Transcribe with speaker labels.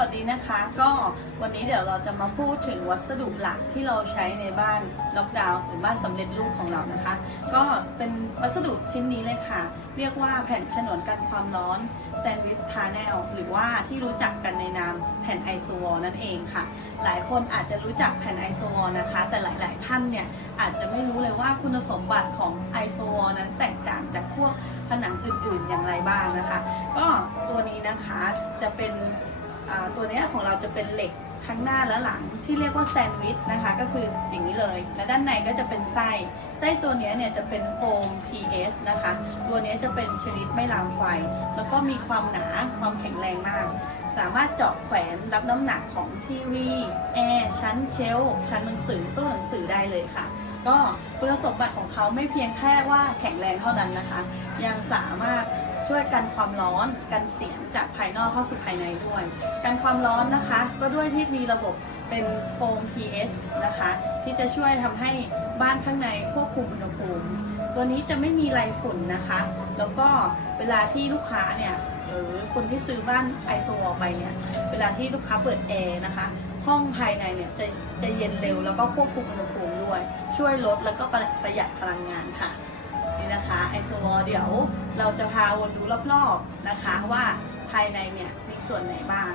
Speaker 1: วัสดีนะคะ ก็วันนี้เดี๋ยวเราจะมาพูดถึงวัสดุหลักที่เราใช้ในบ้านล็อกดาวน์หรือบ้านสำเร็จรูปของเรานะคะ ก็เป็นวัสดุชิ้นนี้เลยค่ะ เรียกว่าแผ่นฉนวนกันความร้อนแซนด์วิชพาแนลหรือว่าที่รู้จักกันในนามแผ่นไอโซวอลนั่นเองค่ะ หลายคนอาจจะรู้จักแผ่นไอโซวอลนะคะ แต่หลาย ๆ ท่านเนี่ยอาจจะไม่รู้เลยว่าคุณสมบัติของไอโซวอลนั้นแตกต่างจากพวกผนังอื่น ๆ อย่างไรบ้างนะคะ ก็ตัวนี้นะคะจะเป็น ตัวนี้ของเราจะเป็นเหล็กทั้งหน้าและหลังที่เรียกว่าแซนด์วิชนะคะ ก็คืออย่างนี้เลย และด้านในก็จะเป็นไส้ไส้ตัวนี้เนี่ยจะเป็นโฟม PS นะคะ ตัวนี้จะเป็นชนิดไม่ลามไฟ แล้วก็มีความหนาความแข็งแรงมาก สามารถเจาะแขวนรับน้ำหนักของทีวีแอร์ชั้นเชลฟ์ชั้นหนังสือตู้หนังสือได้เลยค่ะ ก็คุณสมบัติของเขาไม่เพียงแค่ว่าแข็งแรงเท่านั้นนะคะ ยังสามารถ ช่วยกันความร้อนกันเสียงจากภายนอกเข้าสู่ภายในด้วย กันความร้อนนะคะ ก็ด้วยที่มีระบบเป็นโฟม PS นะคะ ที่จะช่วยทำให้บ้านข้างในควบคุมอุณหภูมิ ตัวนี้จะไม่มีไรฝุ่นนะคะ แล้วก็เวลาที่ลูกค้าเนี่ยหรือคนที่ซื้อบ้านไอโซวอลไปเนี่ยเวลาที่ลูกค้าเปิดแอร์นะคะ ห้องภายในเนี่ยจะจะเย็นเร็วแล้วก็ควบคุมอุณหภูมิด้วย ช่วยลดแล้วก็ประประหยัดพลังงานค่ะนี่นะคะไอโซ เดี๋ยวเราจะพาวนดูรอบๆนะคะ ว่าภายในเนี่ยมีส่วนไหนบ้าง